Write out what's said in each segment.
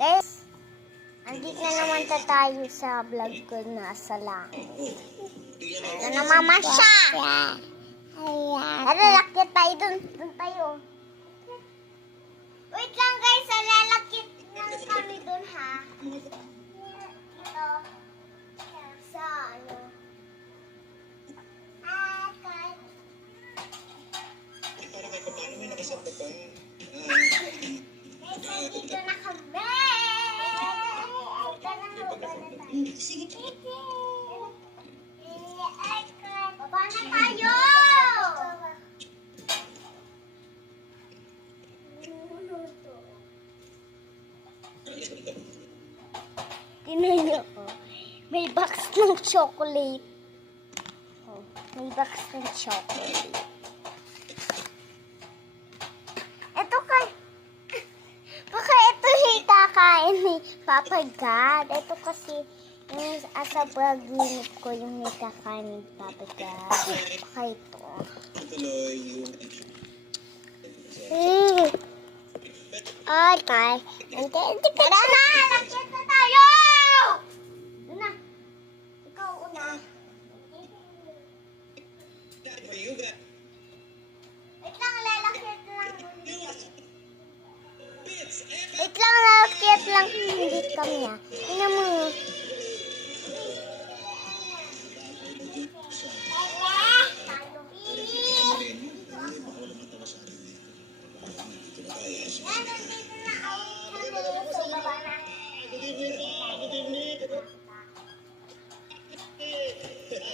Guys, andito na naman tayo sa vlog ko na sa langit. Ano na mama siya? Lalakit tayo dun. Dun tayo. Wait lang guys, lalakit lang kami dun ha. Ito. Sa ano. Dito na kami. Sige. Baba na tayo. Tingnan niyo po. May box ng chocolate. Oh, may box ng chocolate. Baka ito yung kakain ni Papa God. Ito kasi yung asa pag-inip ko yung may kakain ni Papa God. Baka ito. Okay. Tara na! Lakit na tayo! Doon na. Ikaw una. Wait lang, lalakit lang. Wait lang, lalakit lang. Hindi kami ah. Tingnan mo.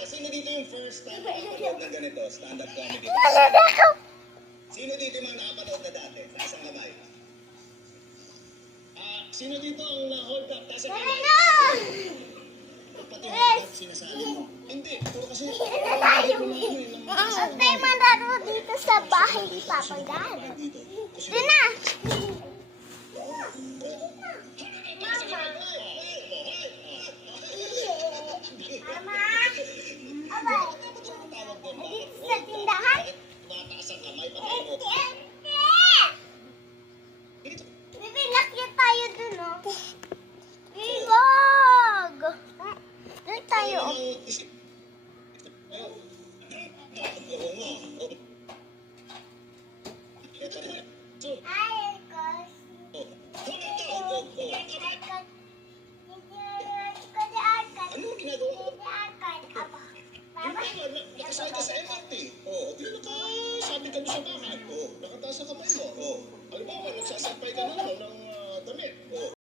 Sino dito yung first time nakapanood na ganito? Stand-up comedy? Sino dito yung mga nakapanood na dati? Taas ang kamay. Sino dito ang na-hold up? Taas ang kamay. Pati hold up sinasali mo. Hindi. Puro kasi... Ang tayo manraro dito sa bahay ni Papa God. Doon na! Mama! Abay! Dito sa tindahan? Mataas ang kamay. Pati Bibi, lakit tayo dun, oh. Iwag! Doon tayo, oh. Ay, Ano ginagawa? Nakasakay ka sa MRT. Di nakasabi ka mo sa bahay. Nakataas ang kamay mo. Halimbawa, nagsasampay ka na ng